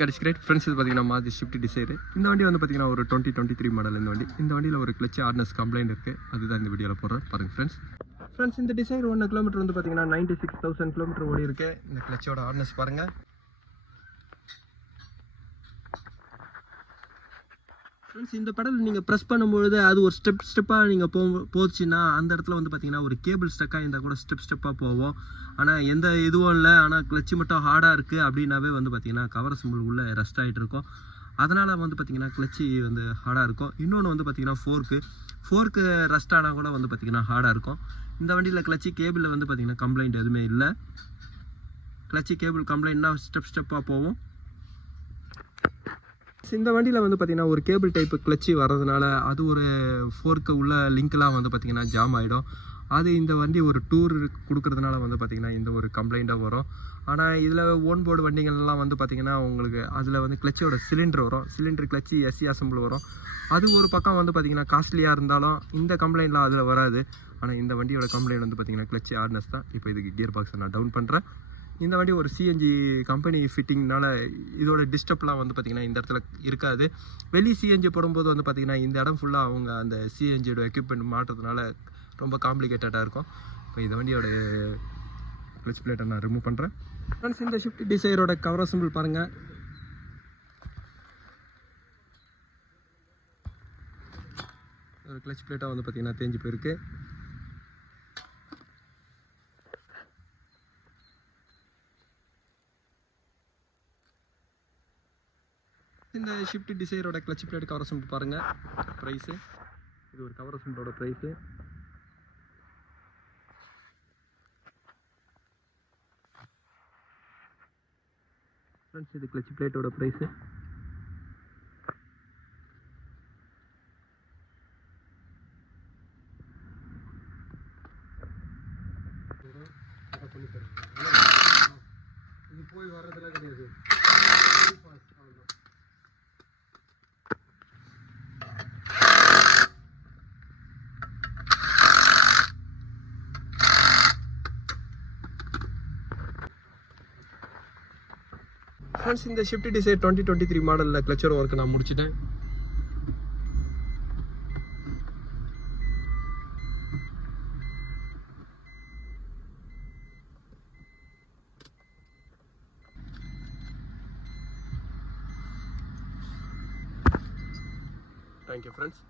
Cuts great friends. இது பார்த்தீங்கன்னா மாதி ஷிஃப்ட் டிசைர். இந்த வண்டி வந்து பார்த்தீங்கன்னா ஒரு 2023 மாடல் இந்த வண்டியில் ஒரு கிளச் ஹார்னஸ் கம்ப்ளைண்ட் இருக்குது. அதுதான் இந்த வீடியோவில் போடுறேன் பாருங்கள் ஃப்ரெண்ட்ஸ். இந்த டிசைர் 1 கிலோமீட்டர் வந்து பார்த்தீங்கன்னா 96,000 கிலோமீட்டர் ஓடி இருக்குது. இந்த கிளச்சோட ஹார்னஸ் பாருங்கள் ஃப்ரெண்ட்ஸ். இந்த பெடல் நீங்கள் ப்ரெஸ் பண்ணும்பொழுது அது ஒரு ஸ்டெப்பாக நீங்கள் போச்சுன்னா அந்த இடத்துல வந்து பார்த்தீங்கன்னா ஒரு கேபிள் ஸ்டக்காக இருந்தால் கூட ஸ்டெப்பாக போவோம். ஆனால் எந்த இதுவும் இல்லை. ஆனால் கிளச்சு மட்டும் ஹார்டாக இருக்குது அப்படின்னாவே வந்து பார்த்தீங்கன்னா கவர் சிம்பிள் உள்ளே ரெஸ்ட் ஆகிட்டு இருக்கும். அதனால் வந்து பார்த்தீங்கன்னா கிளச்சு வந்து ஹார்டாக இருக்கும். இன்னொன்று வந்து பார்த்தீங்கன்னா ஃபோர்க்கு ரெஸ்ட் ஆனால் கூட வந்து பார்த்தீங்கன்னா ஹார்டாக இருக்கும். இந்த வண்டியில் கிளச்சு கேபிளில் வந்து பார்த்தீங்கன்னா கம்ப்ளைண்ட் எதுவுமே இல்லை. கிளச்சு கேபிள் கம்ப்ளைண்ட்னா ஸ்டெப்பாக போவோம். இந்த வண்டியில் வந்து பார்த்திங்கன்னா ஒரு கேபிள் டைப்பு கிளச்சு வர்றதுனால அது ஒரு ஃபோர்க்கு உள்ள லிங்க்லாம் வந்து பார்த்திங்கன்னா ஜாம் ஆகிடும். அது இந்த வண்டி ஒரு டூர் கொடுக்குறதுனால வந்து பார்த்திங்கன்னா இந்த ஒரு கம்ப்ளைண்ட்டாக வரும். ஆனால் இதில் ஓன் போர்டு வண்டிகள்லாம் வந்து பார்த்திங்கன்னா உங்களுக்கு அதில் வந்து கிளச்சோட சிலிண்டர் வரும். சிலிண்டர் கிளச்சு எஸ்சி அசம்பிள் வரும். அது ஒரு பக்கம் வந்து பார்த்திங்கன்னா காஸ்ட்லியாக இருந்தாலும் இந்த கம்ப்ளைண்ட்லாம் அதில் வராது. ஆனால் இந்த வண்டியோட கம்ப்ளைண்ட் வந்து பார்த்திங்கன்னா கிளச்சு ஹார்னஸ் தான். இப்போ இதுக்கு கியர் பாக்ஸை நான் டவுன் பண்ணுறேன். இந்த வண்டி ஒரு சிஎன்ஜி கம்பெனி ஃபிட்டிங்னால இதோட டிஸ்டர்ப்லாம் வந்து பார்த்திங்கன்னா இந்த இடத்துல இருக்காது. வெளி சிஎன்ஜி போடும்போது வந்து பார்த்திங்கன்னா இந்த இடம் ஃபுல்லாக அவங்க அந்த சிஎன்ஜியோட எக்யூப்மெண்ட் மாட்டுறதுனால ரொம்ப காம்ப்ளிகேட்டடாக இருக்கும். இப்போ இந்த வண்டியோட கிளச் பிளேட்டை நான் ரிமூவ் பண்ணுறேன் ஃப்ரெண்ட்ஸ். இந்த ஷிஃப்ட் டிசைரோட கவர் சிம்பிள் பாருங்கள். ஒரு கிளச் பிளேட்டாக வந்து பார்த்திங்கன்னா தேஞ்சு போயிருக்கு. இந்த ஷிஃப்ட் டிசைரோட கிளச் பிளேட் கவர் சிம்பிள் பாருங்கள். ப்ரைஸு இது ஒரு கவர் சிம்பிளோட ப்ரைஸு. ஃப்ரெண்ட்ஸ் இது கிளச் பிளேட்டோட ப்ரைஸு. இது போய் வர்றதுலாம் கிடையாது. ஃப்ரெண்ட்ஸ் இந்த ஷிஃப்ட் டிசைர் 2023 மாடலில் கிளச்சர் ஒர்க்கு நான் முடிச்சிட்டேன். Thank you friends.